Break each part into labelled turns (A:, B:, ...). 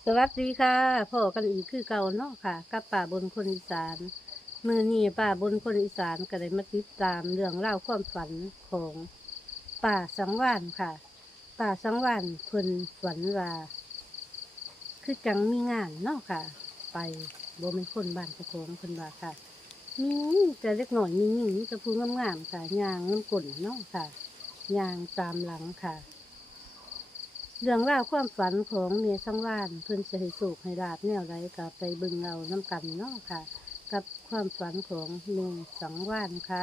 A: วัสดีค่ะพ่อกันอีกคือเก่าเนาะค่ะกับป่าบนคนอีสานมือนี้ป่าบนคนอีสานก็ได้มาติดตามเรื่องเล่าวความฝันของป่าสังวานค่ะป่าสังวานเพิ่นฝันว่าคือจังมีงานเนาะค่ะ ไปบ่เป็นคนบ้านเจ้าของเพิ่นว่าค่ะ มีแต่เล็กหน่อยมีหญิงจะพูดงามๆค่ะยางน้ำกลนเนาะค่ะยางตามหลังค่ะ เรื่องราวความฝันของเมียสังวานเพิ่นจะให้สุขให้ลาบแนวไรกับไปเบิ่งเอาน้ำกันเนาะค่ะ กับความฝันของเมียสังวานค่ะ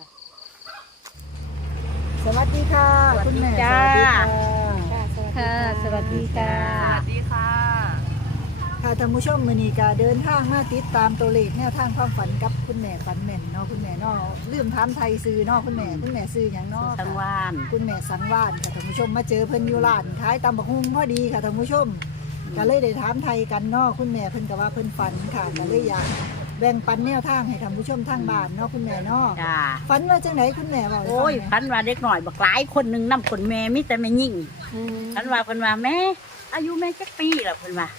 B: สวัสดีค่ะ
A: สวัสดี
B: คุณแม่
A: จ้า
B: ค่ะสวัสดีค่ะ
A: ค่ะ สวัสดีค่ะ
C: สวัสดีค่ะ
B: ค่ะท่านผู้ชมมื้อนี้ก็เดินทางมาติดตามตัวเลขแนวทางความฝันกับคุณแม่ฝันแม่นเนาะคุณแม่เนาะลืมถามไทยซื้อเนาะคุณแม่ซื้อหยังเนาะ
A: สังวาน
B: คุณแม่สังวานค่ะท่านผู้ชมมาเจอเพิ่นอยู่ร้านขายตำบักหุ่งพอดีค่ะท่านผู้ชมก็เลยได้ถามไทยกันเนาะคุณแม่เพิ่นก็ว่าเพิ่นฝันค่ะก็เลยอยากแบ่งปันแนวทางให้ท่านผู้ชมทางบ้านเนาะคุณแม่เนาะ
C: จ้า
B: ฝันว่าจังไดคุณแม่บอก
C: โอ้ยพันว่าเด็กหน่อยบักหลายคนหนึ่งนำคนแม่มิแต่ไม่ยิ่งพันว่าเพิ่นว่าแม่อายุแม่จักปีล่ะเพิ่นว่า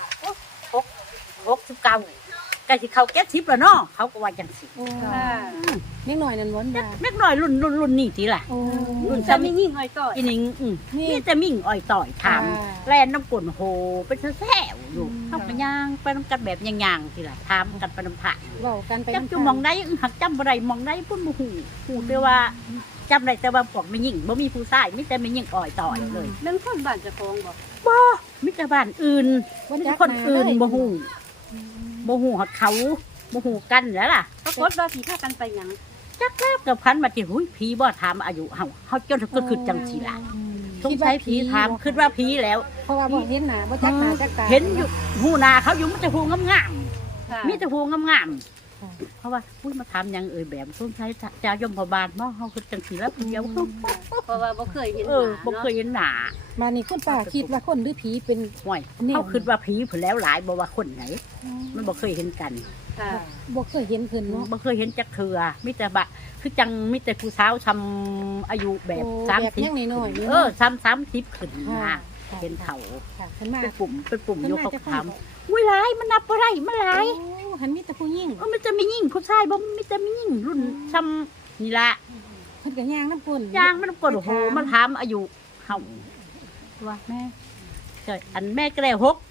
C: 69ใกล้สิเข้า70แล้วเนาะเขาก็ว่าจังสิ
A: ค่ะ
D: นิดหน่อยนั่นวนมา
C: เด็กน้อยรุ่นนี่ติล่ะ
D: โอ้
C: รุ่น
A: จะ
C: จะ
A: มี
C: มี
A: ยิ่งหอยต่อย
C: อีหนิงมีแต่มิ่งอ้อยต่อยถาม
D: อ่า
C: แลนน้ำกลนโหเป็นแซ่วอยู่เฮาก็ย่างไปนำกันแบบย่างๆติล่ะถามกันไปนำทาง
D: เว้ากันไป
C: จักอยู่หมองใดหักจำบ่ได้หมองใดพุ่นบ่ฮู้แต่ว่าจำได้แต่ว่าพวกไม่ยิ่งบ่มีผู้ชายมีแต่ไม่ยิ่งอ้อยต่อยเลย
A: เรื่องคนบ้านเจะคองบอก
C: บ่มีแต่บ้านอื่นมีแต่คนอื่นบ่ฮู้บ่ฮู้ฮอดเขาบ่ฮู้กันแล้วล่ะ
A: ปรากฏว่าผีพากันไปหยัง
C: จักแล้วกับพันมาที่หุยผีบ่ถามอายุเฮาจนก็คือจังซี่ล่ะสงสัยผีถามคิดว่าผีแล้ว
D: เพราะว่าบ่เห็นหน้าบ่จักหน้าจักตา
C: เห็นอยู่หูหน้าเขาอยู่มันจะหูงาม
A: ค่ะ
C: ๆมีแต่หูงามๆเพราะว่าอุ้ยมาถามหยังแบบสงสัยจะยมพบาลบ่เฮาคือจังซี่แล้วเดียว
A: เพราะว่าบ่เคยเห็นห
C: บ่
A: น้า
C: เคยเห็นหน้า
D: มานี่คุณป้าคิดว่าคนหรือผีเป็น
C: ห่วย
D: แนว
C: เขาคิดว่าผีเพิ่นแล้วหลายบ่ว่าคนไหน มันบ่เคยเห็นกัน
A: ค่ะ
D: บ่เคยเห็นเพิ่นเนาะ
C: บ่เคยเห็นจักเทื่อมีแต่บะคือจังมีแต่ผู้สาวทำอายุแบบ
D: โอ้
C: 30
D: แบบยังน้อยๆนี่
C: เอ
D: เนาะ
C: อ30ขึ้น
D: ค่ะ
C: นะเห็นเขา
D: ค่ะเพิ่นมา
C: เป็นปุ่มอยู่เขา
D: จะ
C: ถามอุ้ยหลายมันนับบ่ได้มันหลาย
D: โอ้หันมีแต่ผู้หญิง
C: มันจะมียิ่งผู้ชายบ่มีแต่มียิ่งรุ่นซ้ำนี่ล่ะ
D: เพิ่นก็ย่างน้ำก้น
C: ยางมันกดโอ้โหมันถามอายุเฮาว่าแม่เจ้าอันแม่ก็ได้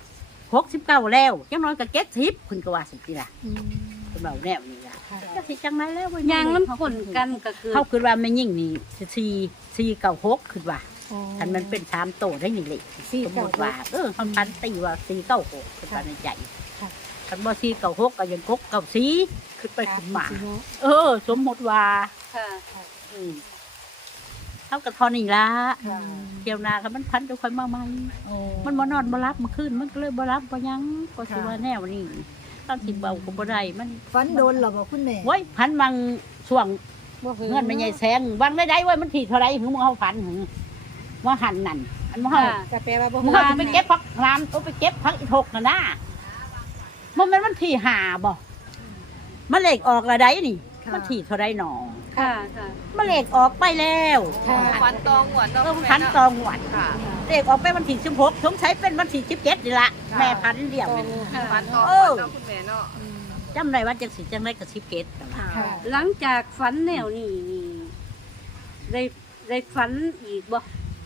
C: 69แล้วจังน้อยก็70เพิ่นก็ว่าสิล่ะ
D: อืม
C: เพิ่นเว้าแนวนี้ล่ะ
D: ค่ะ
C: จักสิจังไดแล้วเว้ย
A: ยางน้ำกลนกันก็คือ
C: เขาคิดว่าแม่ยิ่งนี่496คิดว่า
D: อ๋อ
C: คันมันเป็น3โตได้นี่แหละสมมุติว่าเขาพันตีว่า496คิดว่าในใจ
D: ค่ะ
C: คันบ่496ก็ยัง94ขึ้นไปขึ้นมา
D: สิเนาะ
C: สมมุติว่า
A: ค่ะ
C: อืมเท่ากับทอนี่ละ
D: ค่ะ
C: เกี่ยวนาค่ะมันพันจะค่อยมาใหม่
D: โอ้
C: มันบ่นอนบ่รับมาขึ้นมันก็เลยบ่รับบ่หยังก็สิว่าแนวนี้ตอนสิเบาก็บ่ได้มัน
B: ฝันโดนเหรอบอกคุณแม่
C: โว้ยพันบางช่วง
D: บ่เคย
C: เงินไม่ใหญ่แสงบางได้เว้ยมันที่เท่าไรหึงมึงเฮาฝันหึงว่าหันนั่นอันมึงเฮา
A: ค่ะ
D: ก็แปลว่าบ่
C: มึง
D: เค
C: เฮาย สิไปเก็บผักรามเอาไปเก็บผักอีทกน่ะนะมันเป็นวันที่5บ่มันเลขออกละใดนี่มันที่เท่าไรหนอ
A: ค่ะค่ะ
C: มันเลขออกไปแล้ว
D: ค่ะ
C: พันตองหวด
E: ค่ะ
C: เด็กออกไปวันที่16สงสัยเป็นวันที่17นี่ละแม่พันเดียว
D: ตอ
C: นี่
D: ง
A: ค่ะ
E: ฟันทอง
C: เออ
E: เนาะคุณแม่เนาะ
C: จำได้ว่าจังสิจังได้กับ17นั่นล่ะ
E: ค่ะ
A: หลังจากฝันแนวนี้นี่ได้ฝันอีกบ่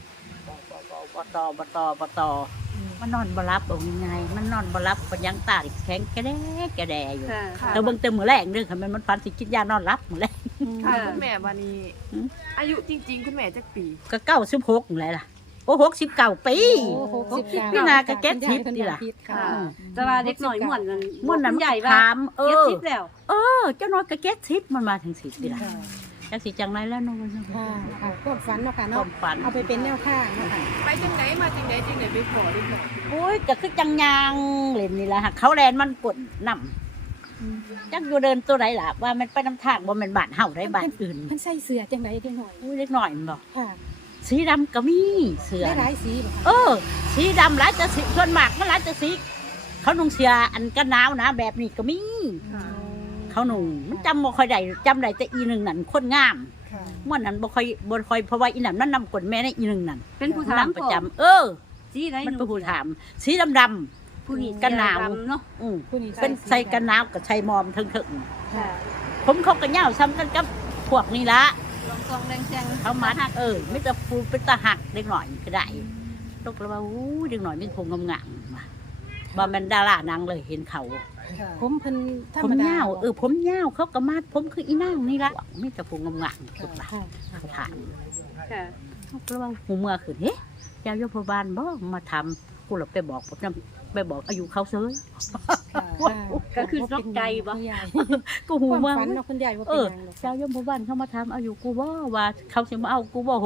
C: บ่ต่อมันนอนบ่รับเอาง่ายๆมันนอนบ่รับมันยังตาแข็งแกแดอยู่
A: ค่ะ
E: ค่ะ
C: แต่เบิ่งแต่มื้อแรงเด้อคันมันฟันสิกินยานอนรับมื้อแรง
E: ค่ะ
A: ค่ะ
E: คุณแม่วันนี้
C: อืม
E: อายุจริง ๆ คุณแม่จักปี
C: ก็96นั่นแหละล่ะโอ้69ปี
D: โอ้69
C: พี่นาก็เก็ตทิปนี่ล่ะ
D: ค่ะ
C: อืม
A: แต่ว่าเด็กหน่อยม่วนนั้น
C: ม่วนนั้น
A: ใหญ่
C: ถาม
A: เจ็ดสิบแล้ว
C: เจ้าน้อยก็70มันมาถึง10นี่ล่ะจังสิจังไรแล้วน้อง
D: ค่ะค่ะความฝันเนาะค่ะ
C: ควา
D: เนาะ
C: มฝัน
D: เอาไปเป็นแนวทางเนาะค่ะ
E: ไปจังไหนมาจังไหนจังไหนไปขอดีกว่า
C: โอ้ยก็คือจังยางเล่นนี่แหละฮะเขาแลนมันกดนำจักอยู่เดินตัวไหนล่ะว่ามันไปน้ำทางว่ามันบ้านเฮาได้บ้านอื่น
D: เพิ่นใส่เสื้อจังไดเด็กน้อย
C: อุ้ยเล็กหน่อยมันบอก
D: ค่ะ
C: สีดำก็มีเสือ
D: ได้หลายสีบ่คะ
C: สีดำหลายจะสีส่วนมากมันหลายจะสีเขานุ่งเสื้ออันกันหนาวนะแบบนี้ก็มี
E: ค่ะ
C: เขานุ่งมันจำบ่ค่อยได้จำได้แต่อีหนึ่งนั่นคนงาม
B: ค่ะ
C: ม่วนนั้นบ่ค่อยเพราะว่าอีนั่นมันนำกดแม่ในอีหนึ่งนั่น
A: เป็นผู้ถาม
C: นำประ
A: พ่อ
C: จำ
A: สีไหน
C: มัน
A: ห
C: เป็นผู้ถาม สีดำ
A: ผู้นี้
C: กันหนาว
A: ดำเนาะ
D: ผู้นี้
C: เป็นใส่กันหนาวกับใส่มอมถึง
D: ค่ะ
C: ๆผมเขากันเหย้าซ้ำกันกับพวกนี้ละ
A: ลองซองแรงแจง
C: เขามัดไม่จะฟูเป็นตาหักเด็กหน่อยก็ได้ตกแล้วว่าเด็กหน่อยมีคงงามๆมาบ่แม่นดารานางเลยเห็นเขา
B: ค่ะ
D: ผมเพิ่นธร
C: ผ
D: ร
C: ม
D: มดา
C: ยาวผมยาวเขาก็มาดผมคืออีนางนี่ละไม่จะพูงงามๆสุดละ
D: ค่ะ
C: เขาถาม
A: ค่ะ
C: เขาก็ว่าหูเมื่อคืนเฮ้ยเจ้าโยมพบาลบ่มาทำกูหลับไปบอกผมนะไปบอกอายุเขาเซ้ย
B: ค่ะ
A: ก็คือนกไก่บ่
D: คุณยาย
C: กูหู
D: ความ
C: เมื่อ
D: ฝันเนาะคุณยายว่า
C: เอ
D: เป็น
C: อ
D: หยังหรอก
C: เจ้าโยมพบาลเขามาทำอายุกูว่าเขาจะมาเอากูบ่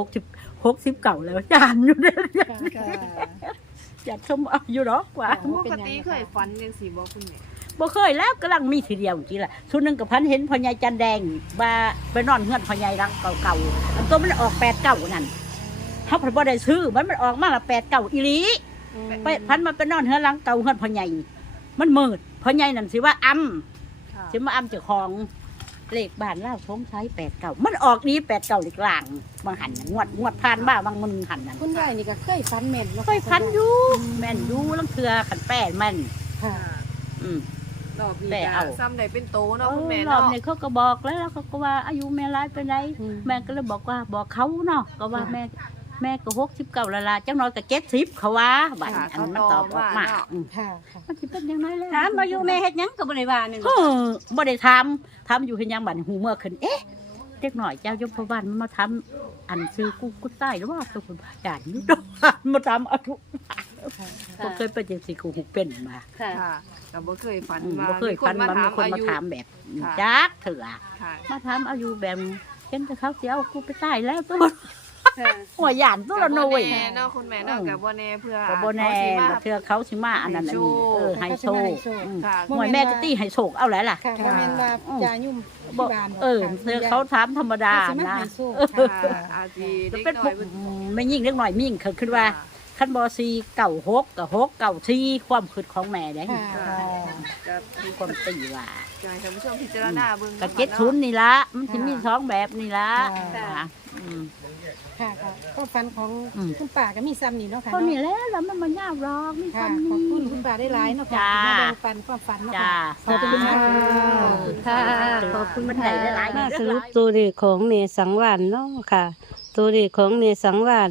C: 60เก่าแล้วจานอยู่เด้อ
B: ค่ะ
C: อยากชมอายุหรอกว่า
E: ปกติเคยฝันจังซี่บ่คุณแม่
C: บ่เคยแล้วกำลังมีทีเดียวจริงๆแหละชุดหนึงกับพันเห็นพ่อใหญ่จันแดงว่าไปนอนเฮือนพ่อใหญ่รังเก่าๆอันตัวมันออก8-9นั่นเฮาบ่ได้ซื้อมันออกมาละ8-9อีหลีไปพันมาไปนอนเฮือนรังเก่าเฮือนพ่อใหญ่มันมืดพ่อใหญ่นั่นสิว่าสิมาเจ้าของเลขบ้านเล่าท้องใช้8-9มันออกนี้8-9เลขล่างบางหันน่ะงวดผ่านมาบางมันหันนั่น
D: คุณยายนี่ก็เคยฝันแม่นเนาะ
C: เคยพันอยู่แม่นอยู่ลังเทือขันแป้นแม่น
D: ค่ะ
C: อืม
E: รอบนี้
C: แต่
E: ก็
C: เอา
E: ซ้ำได้เป็นโตเนาะคุณแม่
C: รอบ
E: เนาะ
C: นี้เขาก็บอกแล้วเขาก็ว่าอายุแม่ร้ายไปไหนแม่ก็เลยบอกว่าบอกเขาเนาะก็ว่าแม่ก็69แล้วล่ะจังน้อยก็70เขาว่าบัดนี้อันมันตอบออกมาอืม
D: ค่ะค่ะ
C: มันสิเป็นยังไงแล้ว
A: ถามอายุแม่เฮ็ดหยังก็บ่ได้ว่านี่
C: เออบ่ได้ทำอยู่เฮ็ดหยังบัดนี้หูเมื่อขึ้นเอ๊ะเด็กหน่อยเจ้ายมพบาลมันมาทำอันซื้อกูใต้หรือว่าตัวคนอาจารย์อยู่ดอกมาทำอายุบ่เคยเป็นจังซี่กูหูเป็นมา
A: ค่ะ
E: ค่ะก็บ่เคยฝัน
C: บ่
E: ว่า
C: เคย
E: มีค
C: พั
E: น
C: น
E: มา
C: มัน
E: ถา
C: มี
E: ม
C: คน
E: อา
C: มา
E: ยุ
C: ถามแบบ
E: ค่ะ
C: จักเถื่อ
E: ค่ะ
C: มาถามอายุแบบเห็นแต่เขาเสียเอากูไปตายแล้วตัว
A: ค่ะ
C: หัวหยานตัวละหน่อย
E: ก็บ่แน่เนาะคุณแม่เนาะก็บ่แน่เพื่อ
C: ก็บ่แน่
E: เขาสิมา
C: เถื่อเขาสิมาอันนั้นอันนี้ไฮโซ
E: ค่ะ
C: หวยแม่ก็ตีไฮโซเอาแล้วล่ะ
D: ค่ะบ่แม่นว่าจายุ่ม
C: บ่
D: ที่บ้าน
C: เออเถื่อเขาถามธรรมดา
D: สิมา
C: นะ
D: ให้โซ่
E: ค่ะอาจสิ
C: จะ
E: เด็ก
C: เป็น
E: น้
C: พ
E: อ
C: วย ก
E: เพิ่น
C: ไม่ยิ่งเล็กหน่อยมิ่งขึ้นว่าคันบ่ซี96กับ694ความคิดของแม่เด้
D: ค่ะ
E: ค่ะก็มี
C: ความตีว่า
E: ใจท่านผู้ชมพิจารณาเบิ่ง
C: ก็70นี่ละมันสิมี2แบบนี่ละ
B: ค่ะ
C: ค่ะอืม
D: ค่ะค่ะก็ฝันของ
C: อืม
D: คุณป้าก็มีซ้ำนี่เนาะค่ะ
C: ก็
D: เนาะ
C: นี่แหละแล้วมันยากหรอกมี
D: ค่ะ
C: คำ
D: ขอบคุณ
C: นี้
D: คุณป้าได้หลายเนาะค่ะ
C: จ้า
D: ที่มาแบ่งปันความฝันเนาะ
C: จ้า
D: ค่ะ
B: ขอบคุณค่ะ
A: ค่ะขอบคุณ
C: มัน
A: ค่ะ
C: ได้หลายๆ
A: มาสรุปตัวเลขของเนสังวานเนาะค่ะ ตัวเลขของเนสังวาน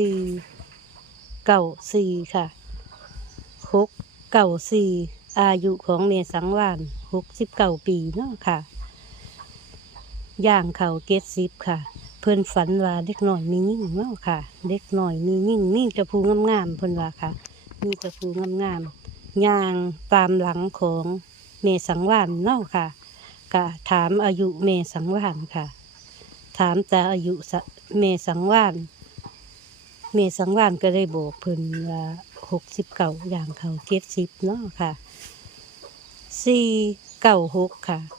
A: 494ค่ะ694อายุของเนสังวาน69ปีเนาะค่ะ ย่างเขา70ค่ะ เพิ่นฝันว่าเด็กหน่อยมียิ่งเนาะค่ะ เด็กหน่อยมียิ่งนี่จะพูงามๆเพิ่นว่าค่ะนี่จะพูงามๆย่างตามหลังของเมสังวานเนาะค่ะกะถามอายุเมสังวานค่ะ ถามแต่อายุเมสังวานเมสังวานก็ได้บอกเพิ่นว่า69อย่างเขา70เนาะค่ะ496ค่ะ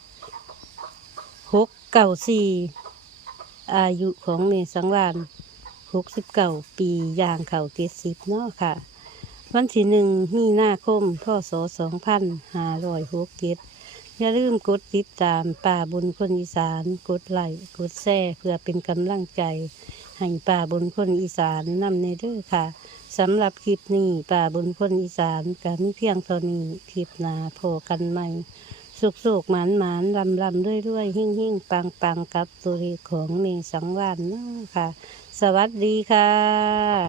A: 694อายุของเมสังวาน69ปีอย่างเขา70เนาะค่ะ วันที่1มีนาคมพศ2567อย่าลืมกดติดตามป่าบนคนอีสานกดไลค์กดแชร์เพื่อเป็นกำลังใจให้ป่าบนคนอีสานนำในเด้อค่ะสำหรับคลิปนี้ป่าบนคนอีสานก็มีเพียงเท่านี้คลิปหน้าพบกันใหม่สุกๆหมานๆลำๆด้วยๆหิ่งๆปังๆกับตัวเลขของเมสังวานเนาะค่ะ สวัสดีค่ะ